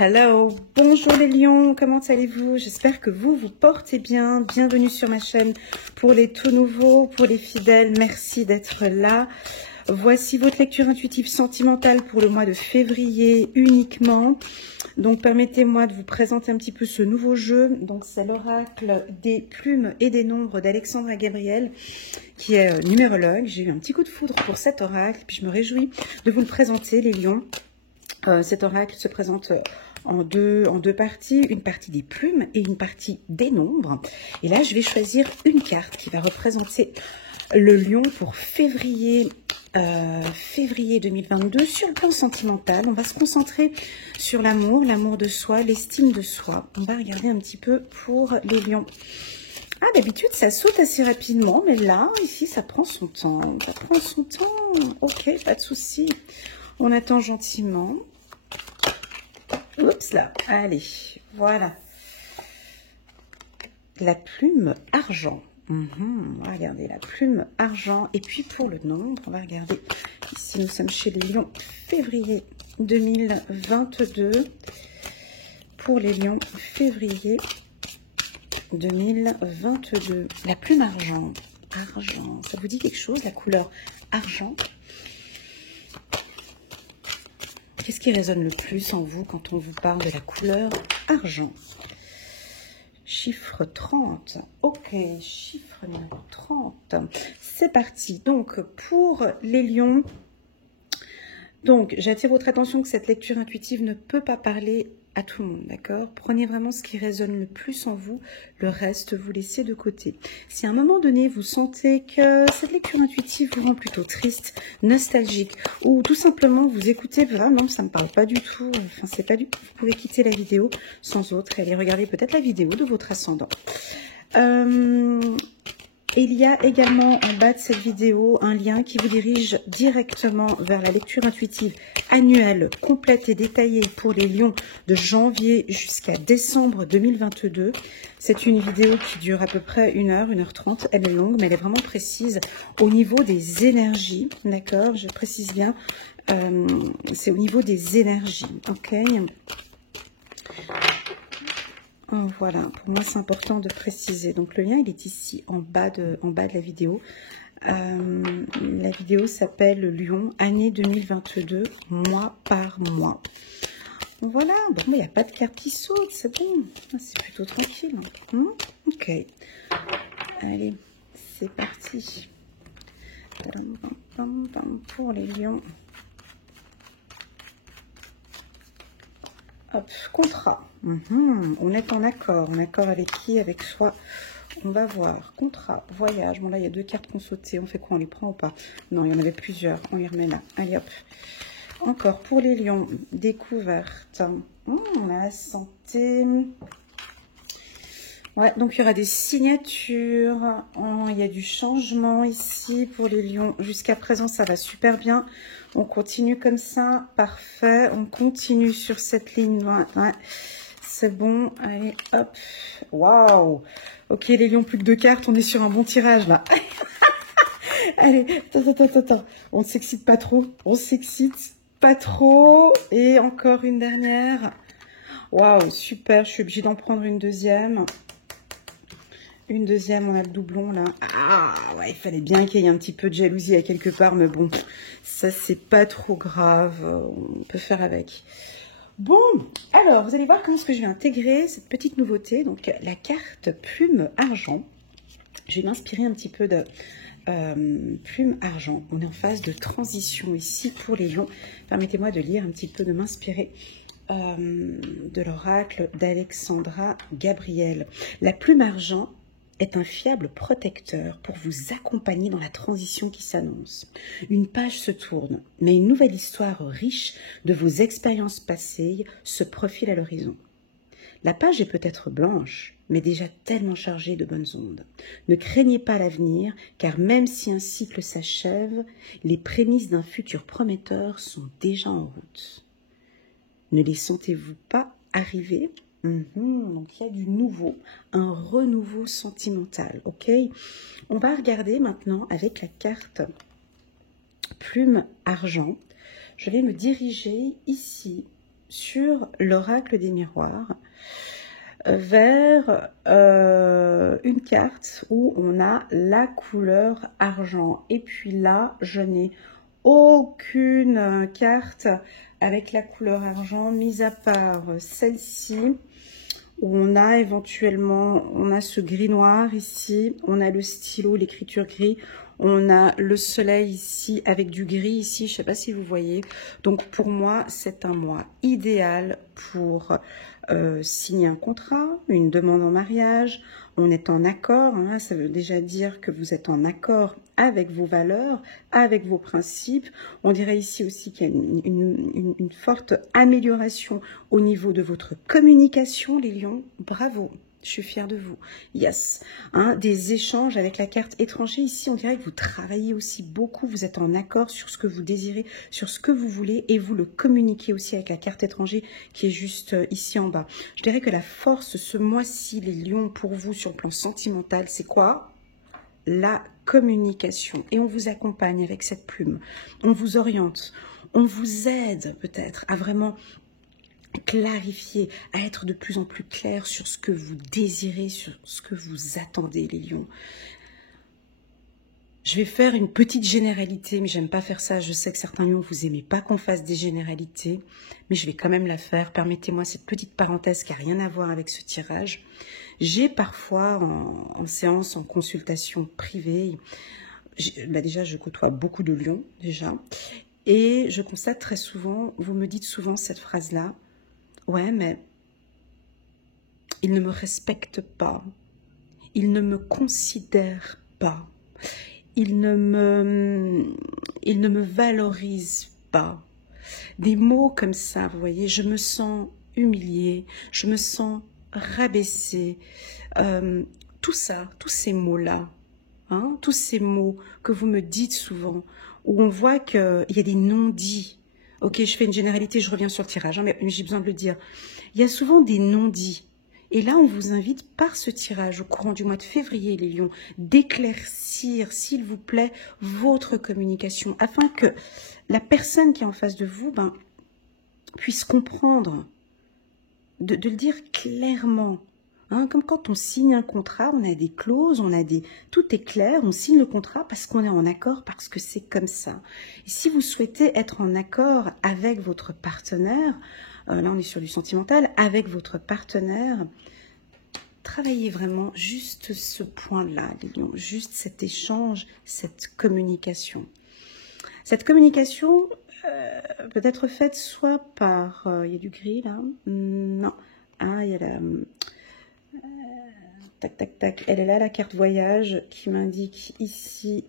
Hello, bonjour les lions, comment allez-vous? J'espère que vous vous portez bien. Bienvenue sur ma chaîne pour les tout nouveaux, pour les fidèles, merci d'être là. Voici votre lecture intuitive sentimentale pour le mois de février uniquement. Donc permettez-moi de vous présenter un petit peu ce nouveau jeu. Donc c'est l'oracle des plumes et des nombres d'Alexandra Gabriel qui est numérologue. J'ai eu un petit coup de foudre pour cet oracle, puis je me réjouis de vous le présenter les lions. Cet oracle se présente en deux parties, une partie des plumes et une partie des nombres. Et là, je vais choisir une carte qui va représenter le lion pour février 2022. Sur le plan sentimental, on va se concentrer sur l'amour de soi, l'estime de soi. On va regarder un petit peu pour les lions. Ah, d'habitude, ça saute assez rapidement, mais là, ici, ça prend son temps. Ça prend son temps. Ok, pas de souci. On attend gentiment. Oups là, allez, voilà. La plume argent. On va regarder la plume argent. Et puis pour le nombre, on va regarder. Ici, nous sommes chez les lions, février 2022. Pour les lions, février 2022. La plume argent. Argent, ça vous dit quelque chose, la couleur argent? Qu'est-ce qui résonne le plus en vous quand on vous parle de la couleur argent? Chiffre 30. Ok, chiffre numéro 30. C'est parti. Donc, pour les lions, donc j'attire votre attention que cette lecture intuitive ne peut pas parler à tout le monde, d'accord? Prenez vraiment ce qui résonne le plus en vous, le reste, vous laissez de côté. Si à un moment donné, vous sentez que cette lecture intuitive vous rend plutôt triste, nostalgique, ou tout simplement vous écoutez, non, ça ne me parle pas du tout, enfin, c'est pas du tout, vous pouvez quitter la vidéo sans autre et aller regarder peut-être la vidéo de votre ascendant. Il y a également en bas de cette vidéo un lien qui vous dirige directement vers la lecture intuitive annuelle, complète et détaillée pour les lions de janvier jusqu'à décembre 2022. C'est une vidéo qui dure à peu près 1h30. Elle est longue, mais elle est vraiment précise au niveau des énergies. D'accord, je précise bien, c'est au niveau des énergies. Ok. Voilà, pour moi c'est important de préciser. Donc le lien il est ici en bas de la vidéo. La vidéo s'appelle Lion, année 2022, mois par mois. Voilà, bon, il n'y a pas de carte qui saute, c'est bon, c'est plutôt tranquille. Ok, allez, c'est parti. Pour les lions. Hop, contrat. On est en accord avec qui? Avec soi. On va voir. Contrat, voyage. Bon là, il y a deux cartes qui ont sauté. On fait quoi? On les prend ou pas? Non, il y en avait plusieurs. On les remet là. Allez hop. Encore pour les lions. Découverte. La santé. Ouais, donc il y aura des signatures. Il y a du changement ici pour les lions. Jusqu'à présent, ça va super bien. On continue comme ça, parfait. On continue sur cette ligne. Ouais, c'est bon. Allez, hop. Waouh. Ok, les lions, plus que deux cartes. On est sur un bon tirage là. Allez, attends. On ne s'excite pas trop. On s'excite pas trop. Et encore une dernière. Waouh, super. Je suis obligée d'en prendre une deuxième. Une deuxième, on a le doublon là. Ah ouais, il fallait bien qu'il y ait un petit peu de jalousie à quelque part, mais bon, ça c'est pas trop grave, on peut faire avec. Bon, alors vous allez voir comment est-ce que je vais intégrer cette petite nouveauté, donc la carte plume argent. Je vais m'inspirer un petit peu de plume argent. On est en phase de transition ici pour les lions. Permettez-moi de lire un petit peu, de m'inspirer de l'oracle d'Alexandra Gabriel. La plume argent est un fiable protecteur pour vous accompagner dans la transition qui s'annonce. Une page se tourne, mais une nouvelle histoire riche de vos expériences passées se profile à l'horizon. La page est peut-être blanche, mais déjà tellement chargée de bonnes ondes. Ne craignez pas l'avenir, car même si un cycle s'achève, les prémices d'un futur prometteur sont déjà en route. Ne les sentez-vous pas arriver ? Donc il y a du nouveau, un renouveau sentimental, ok? On va regarder maintenant avec la carte plume argent. Je vais me diriger ici sur l'oracle des miroirs vers une carte où on a la couleur argent. Et puis là, je n'ai aucune carte avec la couleur argent, mis à part celle-ci, où on a éventuellement, on a ce gris noir ici, on a le stylo, l'écriture gris, on a le soleil ici avec du gris ici, je ne sais pas si vous voyez. Donc pour moi, c'est un mois idéal pour signer un contrat, une demande en mariage. On est en accord, hein, ça veut déjà dire que vous êtes en accord avec vos valeurs, avec vos principes. On dirait ici aussi qu'il y a une forte amélioration au niveau de votre communication, les lions. Bravo! Je suis fière de vous. Yes. Hein, des échanges avec la carte étranger. Ici, on dirait que vous travaillez aussi beaucoup. Vous êtes en accord sur ce que vous désirez, sur ce que vous voulez. Et vous le communiquez aussi avec la carte étranger qui est juste ici en bas. Je dirais que la force ce mois-ci, les lions, pour vous, sur le plan sentimental, c'est quoi? La communication. Et on vous accompagne avec cette plume. On vous oriente. On vous aide peut-être à vraiment clarifier, à être de plus en plus clair sur ce que vous désirez, sur ce que vous attendez, les lions. Je vais faire une petite généralité, mais j'aime pas faire ça. Je sais que certains lions, vous aimez pas qu'on fasse des généralités, mais je vais quand même la faire. Permettez-moi cette petite parenthèse qui n'a rien à voir avec ce tirage. J'ai parfois, en séance, en consultation privée, déjà je côtoie beaucoup de lions, déjà, et je constate très souvent, vous me dites souvent cette phrase-là, ouais, mais il ne me respecte pas, il ne me considère pas, il ne me valorise pas. Des mots comme ça, vous voyez, je me sens humiliée, je me sens rabaissée. Tout ça, tous ces mots-là, hein, tous ces mots que vous me dites souvent, où on voit qu'il y a des non-dits. Ok, je fais une généralité, je reviens sur le tirage, hein, mais j'ai besoin de le dire. Il y a souvent des non-dits. Et là, on vous invite par ce tirage au courant du mois de février, les lions, d'éclaircir, s'il vous plaît, votre communication, afin que la personne qui est en face de vous puisse comprendre, de le dire clairement. Hein, comme quand on signe un contrat, on a des clauses, tout est clair, on signe le contrat parce qu'on est en accord, parce que c'est comme ça. Et si vous souhaitez être en accord avec votre partenaire, là on est sur du sentimental, avec votre partenaire, travaillez vraiment juste ce point-là, les lions, juste cet échange, cette communication. Cette communication peut être faite soit par... il y a du gris là? Non. Ah, il y a la... tac, tac, tac. Elle est là, la carte voyage, qui m'indique ici,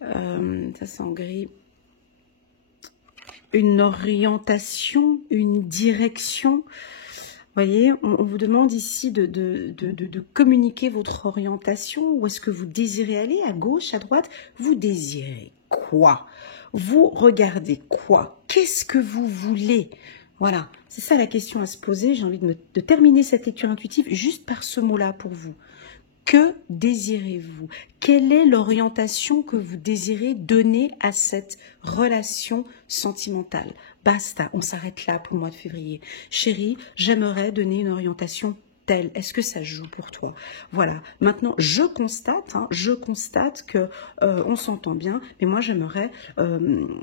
ça c'est en gris, une orientation, une direction. Vous voyez, on vous demande ici de communiquer votre orientation. Où est-ce que vous désirez aller? À gauche, à droite? Vous désirez quoi? Vous regardez quoi? Qu'est-ce que vous voulez? Voilà, c'est ça la question à se poser. J'ai envie de terminer cette lecture intuitive juste par ce mot-là pour vous. Que désirez-vous? Quelle est l'orientation que vous désirez donner à cette relation sentimentale? Basta, on s'arrête là pour le mois de février. Chérie, j'aimerais donner une orientation telle. Est-ce que ça joue pour toi? Voilà, maintenant je constate que on s'entend bien, mais moi j'aimerais que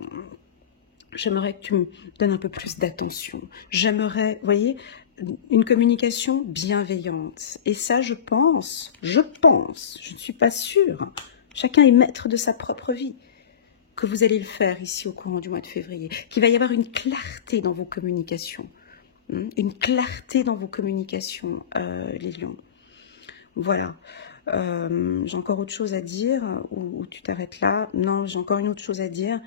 tu me donnes un peu plus d'attention. J'aimerais, vous voyez, une communication bienveillante. Et ça, je pense, je ne suis pas sûre, chacun est maître de sa propre vie, que vous allez le faire ici au courant du mois de février, qu'il va y avoir une clarté dans vos communications, une clarté dans vos communications, les lions. Voilà. J'ai encore autre chose à dire, ou tu t'arrêtes là? Non, j'ai encore une autre chose à dire.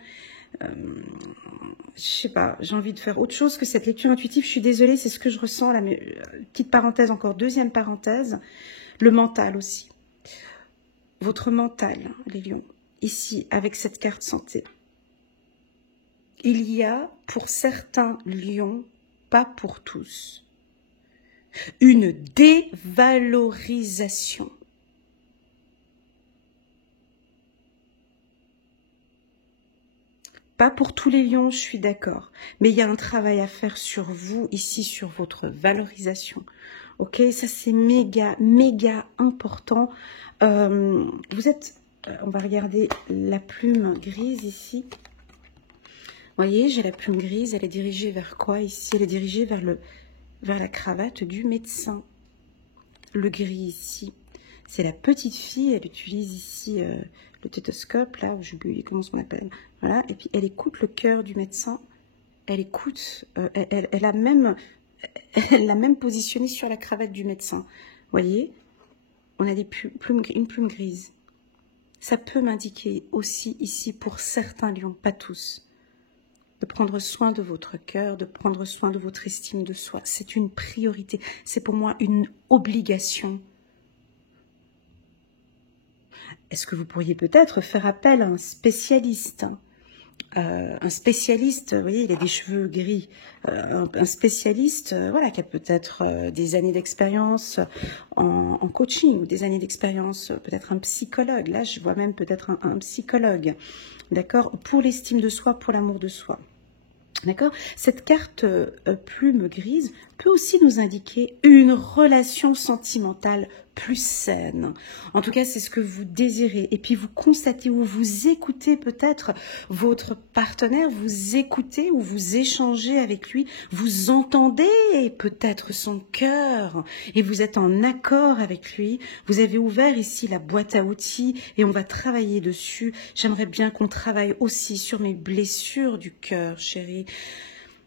Je sais pas, j'ai envie de faire autre chose que cette lecture intuitive. Je suis désolée, c'est ce que je ressens là, mais petite parenthèse encore, deuxième parenthèse, le mental aussi. Votre mental, les lions, ici avec cette carte santé. Il y a pour certains lions, pas pour tous, une dévalorisation Pas pour tous les lions, je suis d'accord. Mais il y a un travail à faire sur vous, ici, sur votre valorisation. Ok, ça c'est méga, méga important. Vous êtes, on va regarder la plume grise ici. Vous voyez, j'ai la plume grise, elle est dirigée vers quoi ici? Elle est dirigée vers la cravate du médecin. Le gris ici, c'est la petite fille, elle utilise ici le stéthoscope, là, où comment on appelle, voilà, et puis elle écoute le cœur du médecin, elle écoute, elle a même, elle l'a même positionné sur la cravate du médecin. Vous voyez, on a une plume grise. Ça peut m'indiquer aussi ici, pour certains lions, pas tous, de prendre soin de votre cœur, de prendre soin de votre estime de soi. C'est une priorité, c'est pour moi une obligation. Est-ce que vous pourriez peut-être faire appel à un spécialiste? Un spécialiste, vous voyez, il a des cheveux gris. Un spécialiste, voilà, qui a peut-être des années d'expérience en coaching, ou des années d'expérience, peut-être un psychologue. Là, je vois même peut-être un psychologue, d'accord, pour l'estime de soi, pour l'amour de soi. D'accord? Cette carte plume grise peut aussi nous indiquer une relation sentimentale plus saine. En tout cas, c'est ce que vous désirez. Et puis, vous constatez ou vous écoutez peut-être votre partenaire, vous écoutez ou vous échangez avec lui, vous entendez peut-être son cœur et vous êtes en accord avec lui. Vous avez ouvert ici la boîte à outils et on va travailler dessus. J'aimerais bien qu'on travaille aussi sur mes blessures du cœur, chérie.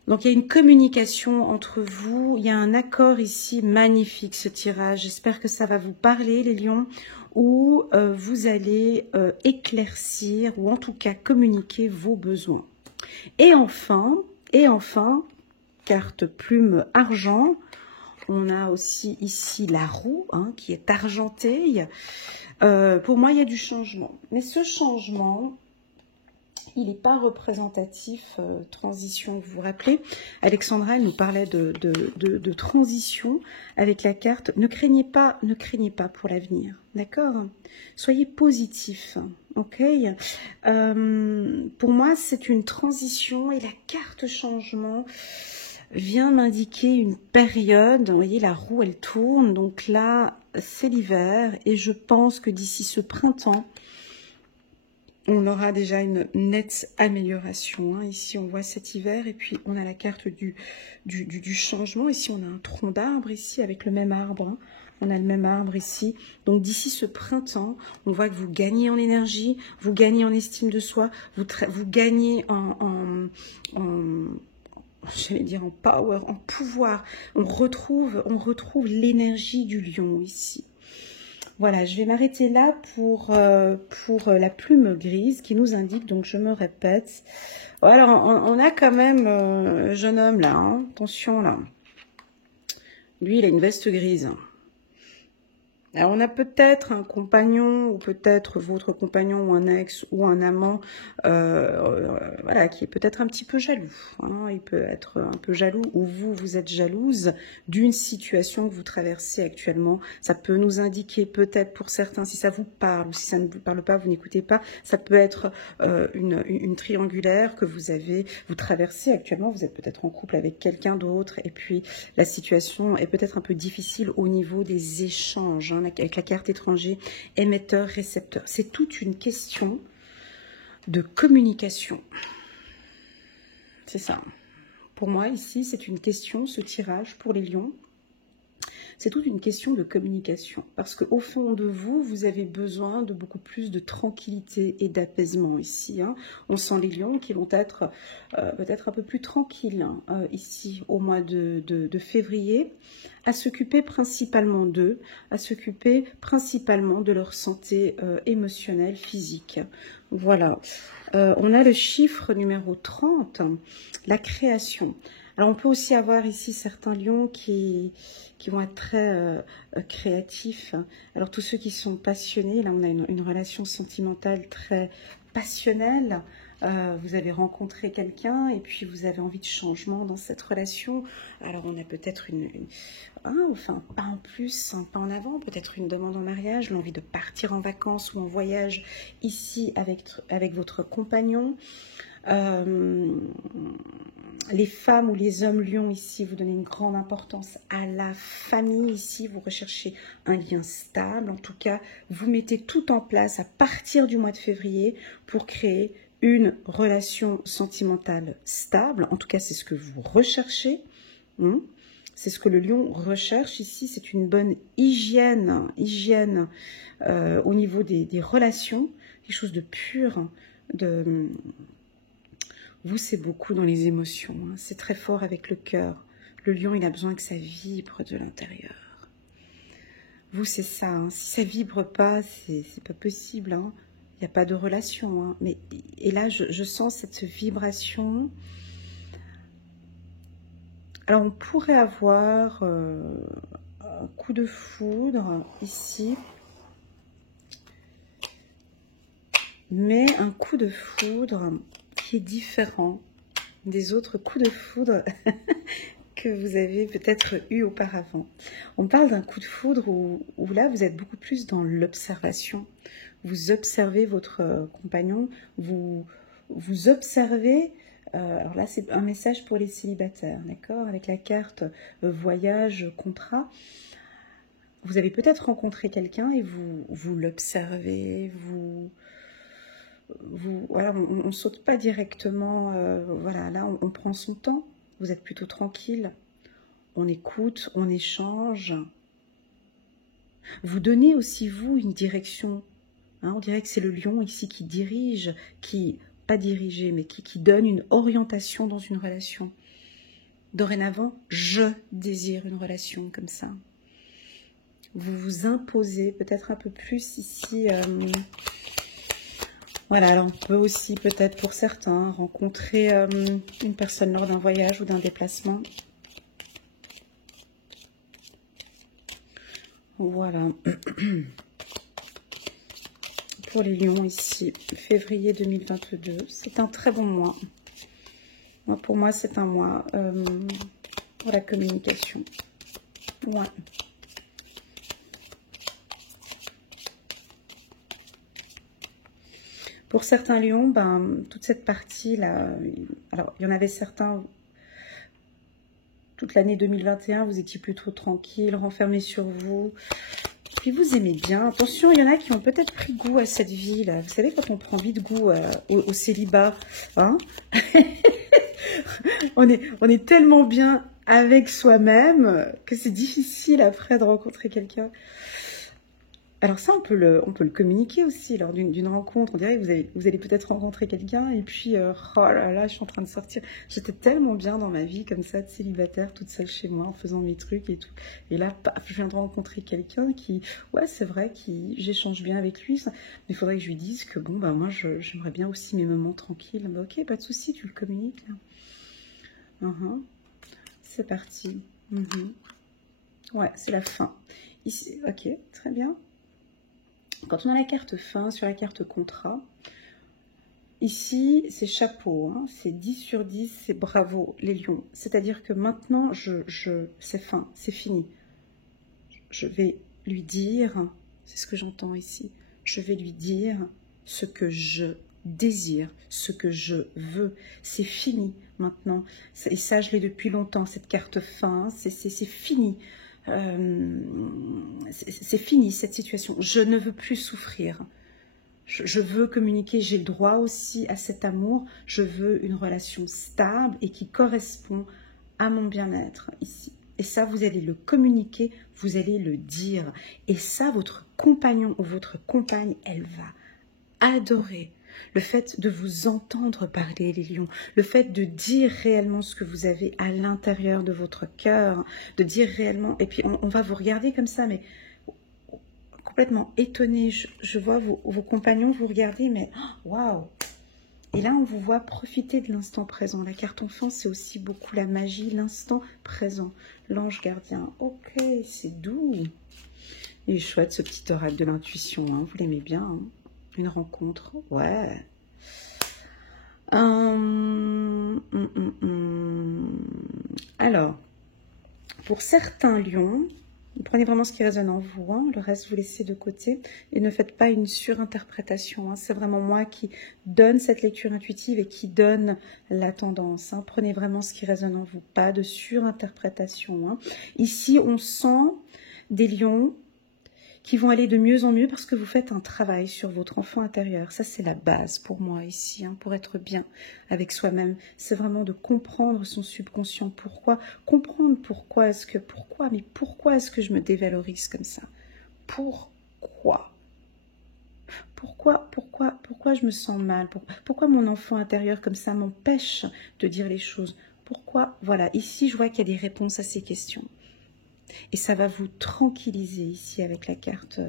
Donc, il y a une communication entre vous, il y a un accord ici, magnifique ce tirage. J'espère que ça va vous parler, les lions, où vous allez éclaircir ou en tout cas communiquer vos besoins. Et enfin, carte plume argent, on a aussi ici la roue qui est argentée. Pour moi, il y a du changement. Mais ce changement, il n'est pas représentatif, transition, vous vous rappelez, Alexandra, elle nous parlait de transition avec la carte. Ne craignez pas pour l'avenir, d'accord? Soyez positif, ok? Pour moi, c'est une transition et la carte changement vient m'indiquer une période. Vous voyez, la roue, elle tourne, donc là, c'est l'hiver et je pense que d'ici ce printemps, on aura déjà une nette amélioration. Ici, on voit cet hiver et puis on a la carte du changement. Ici, on a un tronc d'arbre ici avec le même arbre. On a le même arbre ici. Donc, d'ici ce printemps, on voit que vous gagnez en énergie, vous gagnez en estime de soi, vous gagnez j'allais dire en power, en pouvoir. On retrouve l'énergie du lion ici. Voilà, je vais m'arrêter là pour la plume grise qui nous indique, donc je me répète. Alors, on a quand même le jeune homme là, attention là. Lui, il a une veste grise. Alors, on a peut-être un compagnon ou peut-être votre compagnon ou un ex ou un amant voilà, qui est peut-être un petit peu jaloux. Il peut être un peu jaloux ou vous êtes jalouse d'une situation que vous traversez actuellement. Ça peut nous indiquer peut-être pour certains, si ça vous parle ou si ça ne vous parle pas, vous n'écoutez pas, ça peut être une triangulaire que vous traversez actuellement. Vous êtes peut-être en couple avec quelqu'un d'autre et puis la situation est peut-être un peu difficile au niveau des échanges, avec la carte étranger, émetteur, récepteur. C'est toute une question de communication. C'est ça. Pour moi, ici, c'est une question, ce tirage pour les lions, c'est toute une question de communication. Parce qu'au fond de vous, vous avez besoin de beaucoup plus de tranquillité et d'apaisement ici. On sent les lions qui vont être peut-être un peu plus tranquilles ici au mois de février, à s'occuper principalement d'eux, à s'occuper principalement de leur santé émotionnelle, physique. Voilà. On a le chiffre numéro 30, la création. Alors, on peut aussi avoir ici certains lions qui vont être très créatifs. Alors, tous ceux qui sont passionnés, là, on a une relation sentimentale très passionnelle. Vous avez rencontré quelqu'un et puis vous avez envie de changement dans cette relation. Alors, on a peut-être enfin, pas en plus, pas en avant, peut-être une demande en mariage, l'envie de partir en vacances ou en voyage ici avec votre compagnon. Les femmes ou les hommes lions ici, vous donnez une grande importance à la famille ici, vous recherchez un lien stable. En tout cas, vous mettez tout en place à partir du mois de février pour créer une relation sentimentale stable. En tout cas, c'est ce que vous recherchez. C'est ce que le lion recherche ici. C'est une bonne hygiène au niveau des relations, quelque chose de pur, Vous, c'est beaucoup dans les émotions. C'est très fort avec le cœur. Le lion, il a besoin que ça vibre de l'intérieur. Vous, c'est ça. Si ça vibre pas, c'est pas possible. Il n'y a pas de relation. Mais, et là, je sens cette vibration. Alors, on pourrait avoir un coup de foudre ici. Mais un coup de foudre qui est différent des autres coups de foudre que vous avez peut-être eu auparavant. On parle d'un coup de foudre où là, vous êtes beaucoup plus dans l'observation. Vous observez votre compagnon, vous observez... alors là, c'est un message pour les célibataires, d'accord? Avec la carte voyage, contrat. Vous avez peut-être rencontré quelqu'un et vous l'observez, voilà, on ne saute pas directement, voilà, là on prend son temps, vous êtes plutôt tranquille, on écoute, on échange. Vous donnez aussi, vous, une direction. On dirait que c'est le lion ici qui dirige, pas diriger, mais qui donne une orientation dans une relation. Dorénavant, je désire une relation comme ça. Vous vous imposez peut-être un peu plus ici... Voilà, alors on peut aussi peut-être pour certains rencontrer une personne lors d'un voyage ou d'un déplacement. Voilà. Pour les lions ici, février 2022, c'est un très bon mois. Pour moi, c'est un mois pour la communication. Ouais. Pour certains lions, toute cette partie-là, alors il y en avait certains, toute l'année 2021, vous étiez plutôt tranquille, renfermé sur vous, puis vous aimez bien. Attention, il y en a qui ont peut-être pris goût à cette vie-là. Vous savez, quand on prend vite goût au célibat, on est tellement bien avec soi-même que c'est difficile après de rencontrer quelqu'un. Alors ça, on peut le communiquer aussi lors d'une rencontre. On dirait que vous allez peut-être rencontrer quelqu'un et puis, oh là là, je suis en train de sortir. J'étais tellement bien dans ma vie comme ça, de célibataire, toute seule chez moi, en faisant mes trucs et tout. Et là, paf, je viens de rencontrer quelqu'un qui, ouais, c'est vrai, j'échange bien avec lui. Mais il faudrait que je lui dise que, bon, moi, j'aimerais bien aussi mes moments tranquilles. Ok, pas de souci, tu le communiques, là. C'est parti. Ouais, c'est la fin. Ici, ok, très bien. Quand on a la carte fin sur la carte contrat, ici, c'est chapeau, c'est 10 sur 10, c'est bravo, les lions. C'est-à-dire que maintenant, c'est fin, c'est fini. Je vais lui dire, c'est ce que j'entends ici, je vais lui dire ce que je désire, ce que je veux. C'est fini maintenant. Et ça, je l'ai depuis longtemps, cette carte fin, c'est fini. C'est fini cette situation, je ne veux plus souffrir, je veux communiquer, j'ai le droit aussi à cet amour, je veux une relation stable et qui correspond à mon bien-être ici. Et ça, vous allez le communiquer, vous allez le dire. Et ça, votre compagnon ou votre compagne, elle va adorer. Le fait de vous entendre parler, les lions, le fait de dire réellement ce que vous avez à l'intérieur de votre cœur, de dire réellement, et puis on va vous regarder comme ça, mais complètement étonné. Je vois vos compagnons vous regarder, mais waouh! Et là, on vous voit profiter de l'instant présent. La carte enfant, c'est aussi beaucoup la magie, l'instant présent. L'ange gardien, ok, c'est doux. Il est chouette ce petit oracle de l'intuition, vous l'aimez bien, Une rencontre, ouais. Alors, pour certains lions, Prenez vraiment ce qui résonne en vous, hein. Le reste, vous laissez de côté. Et ne faites pas une surinterprétation, hein. C'est vraiment moi qui donne cette lecture intuitive et qui donne la tendance, hein. Prenez vraiment ce qui résonne en vous, pas de surinterprétation, hein. Ici, on sent des lions qui vont aller de mieux en mieux parce que vous faites un travail sur votre enfant intérieur. Ça, c'est la base pour moi ici, hein, pour être bien avec soi-même. C'est vraiment de comprendre son subconscient. Pourquoi? Comprendre pourquoi est-ce que je me dévalorise comme ça? Pourquoi je me sens mal? Pourquoi mon enfant intérieur comme ça m'empêche de dire les choses? Pourquoi? Voilà, ici, je vois qu'il y a des réponses à ces questions. Et ça va vous tranquilliser ici avec la carte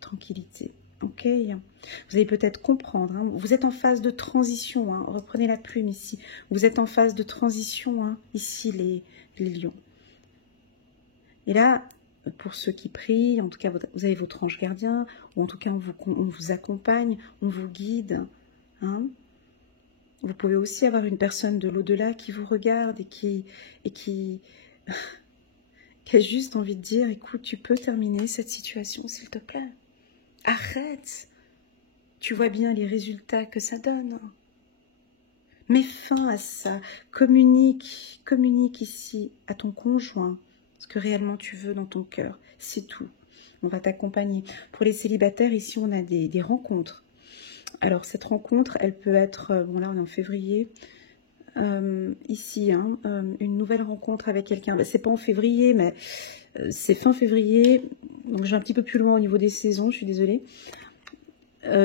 tranquillité. Ok? Vous allez peut-être comprendre. Hein, vous êtes en phase de transition. Hein, reprenez la plume ici. Vous êtes en phase de transition. Hein, ici, les lions. Et là, pour ceux qui prient, en tout cas, vous avez votre ange gardien. Ou en tout cas, on vous accompagne. On vous guide. Hein. Vous pouvez aussi avoir une personne de l'au-delà qui vous regarde et qui qui a juste envie de dire, écoute, tu peux terminer cette situation, s'il te plaît. Arrête. Tu vois bien les résultats que ça donne. Mets fin à ça. Communique ici à ton conjoint ce que réellement tu veux dans ton cœur. C'est tout. On va t'accompagner. Pour les célibataires, ici, on a des rencontres. Alors, cette rencontre, elle peut être, bon là, on est en février, ici, hein, une nouvelle rencontre avec quelqu'un. Ben, c'est pas en février, mais c'est fin février. Donc j'ai un petit peu plus loin au niveau des saisons, je suis désolée.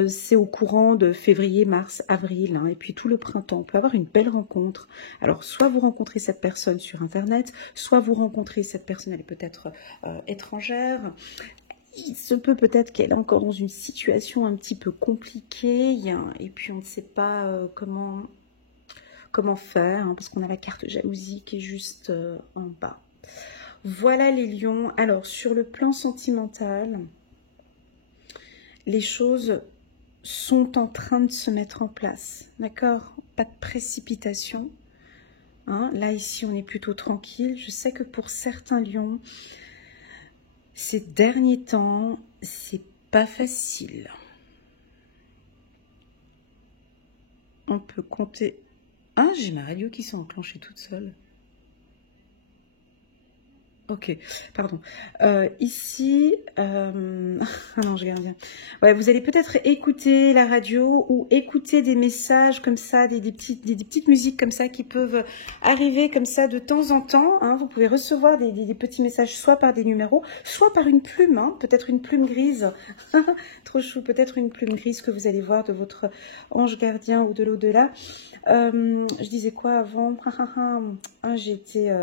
C'est au courant de février, mars, avril, hein, et puis tout le printemps. On peut avoir une belle rencontre. Alors, soit vous rencontrez cette personne sur Internet, soit vous rencontrez cette personne, elle est peut-être étrangère. Il se peut peut-être qu'elle est encore dans une situation un petit peu compliquée, et puis on ne sait pas comment faire, hein, parce qu'on a la carte jalousie qui est juste en bas. Voilà les lions. Alors, sur le plan sentimental, les choses sont en train de se mettre en place, d'accord? Pas de précipitation. Hein? Là, ici, on est plutôt tranquille. Je sais que pour certains lions, ces derniers temps, c'est pas facile. On peut compter... Ah, j'ai ma radio qui s'est enclenchée toute seule. Ok, pardon. Ici, ah non, je regarde bien. Ouais, vous allez peut-être écouter la radio ou écouter des messages comme ça, des petites musiques comme ça qui peuvent arriver comme ça de temps en temps. Hein. Vous pouvez recevoir des petits messages soit par des numéros, soit par une plume, hein, peut-être une plume grise. Trop chou, peut-être une plume grise que vous allez voir de votre ange gardien ou de l'au-delà. Je disais quoi avant? J'ai été...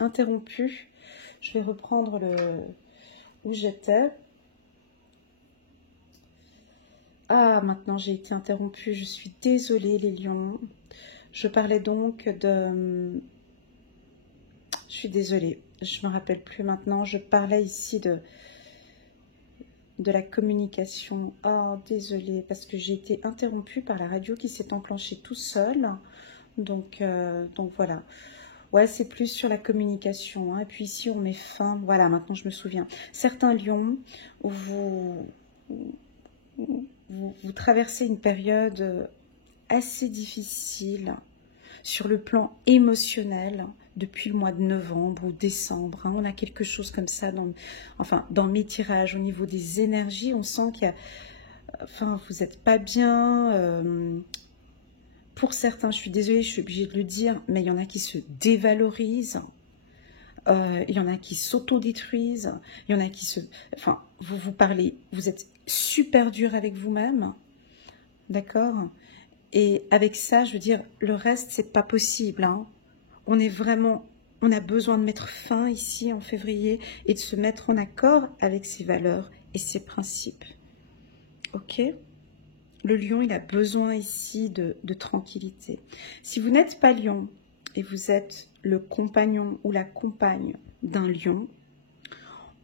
interrompu. Je vais reprendre où j'étais. Ah, maintenant j'ai été interrompue. Je suis désolée, les lions. Je parlais donc de... Je suis désolée. Je me rappelle plus maintenant. Je parlais ici de la communication. Oh, désolée, parce que j'ai été interrompue par la radio qui s'est enclenchée tout seul. Donc voilà. Ouais, c'est plus sur la communication. Hein. Et puis ici, on met fin. Voilà, maintenant je me souviens. Certains lions, vous traversez une période assez difficile sur le plan émotionnel depuis le mois de novembre ou décembre. Hein. On a quelque chose comme ça dans mes tirages. Au niveau des énergies, on sent qu'il y a... Enfin, vous n'êtes pas bien... Pour certains, je suis désolée, je suis obligée de le dire, mais il y en a qui se dévalorisent, il y en a qui s'autodétruisent, il y en a qui se... Enfin, vous parlez, vous êtes super dur avec vous-même, d'accord? Et avec ça, je veux dire, le reste, c'est pas possible. Hein. On a besoin de mettre fin ici en février et de se mettre en accord avec ses valeurs et ses principes. Ok? Le lion, il a besoin ici de tranquillité. Si vous n'êtes pas lion et vous êtes le compagnon ou la compagne d'un lion,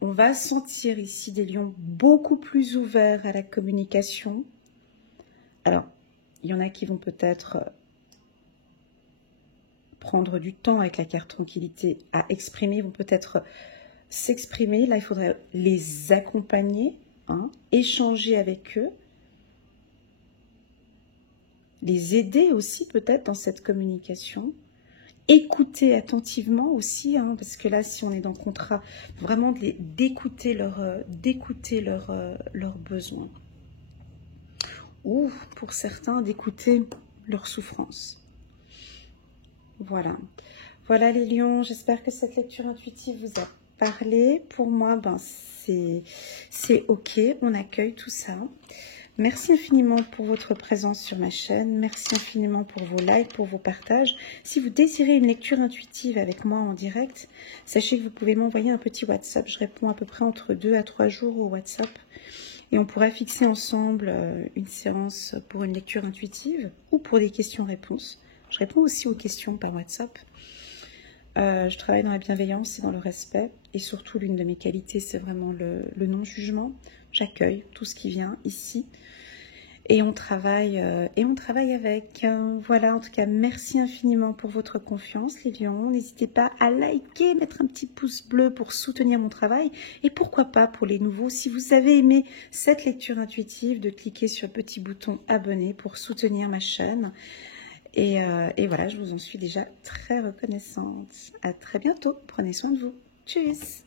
on va sentir ici des lions beaucoup plus ouverts à la communication. Alors, il y en a qui vont peut-être prendre du temps avec la carte tranquillité à exprimer, vont peut-être s'exprimer. Là, il faudrait les accompagner, hein, échanger avec eux, les aider aussi peut-être dans cette communication. Écouter attentivement aussi, hein, parce que là, si on est dans le contrat, vraiment d'écouter leurs besoins. Ou, pour certains, d'écouter leurs souffrances. Voilà. Voilà les lions, j'espère que cette lecture intuitive vous a parlé. Pour moi, ben, c'est ok, on accueille tout ça. Merci infiniment pour votre présence sur ma chaîne. Merci infiniment pour vos likes, pour vos partages. Si vous désirez une lecture intuitive avec moi en direct, sachez que vous pouvez m'envoyer un petit WhatsApp. Je réponds à peu près entre 2 à 3 jours au WhatsApp. Et on pourra fixer ensemble une séance pour une lecture intuitive ou pour des questions-réponses. Je réponds aussi aux questions par WhatsApp. Je travaille dans la bienveillance et dans le respect. Et surtout, l'une de mes qualités, c'est vraiment le non-jugement. J'accueille tout ce qui vient ici. Et on travaille avec. Voilà, en tout cas, merci infiniment pour votre confiance, les lions. N'hésitez pas à liker, mettre un petit pouce bleu pour soutenir mon travail. Et pourquoi pas, pour les nouveaux, si vous avez aimé cette lecture intuitive, de cliquer sur le petit bouton abonner pour soutenir ma chaîne. Et voilà, je vous en suis déjà très reconnaissante. À très bientôt. Prenez soin de vous. Tchuss!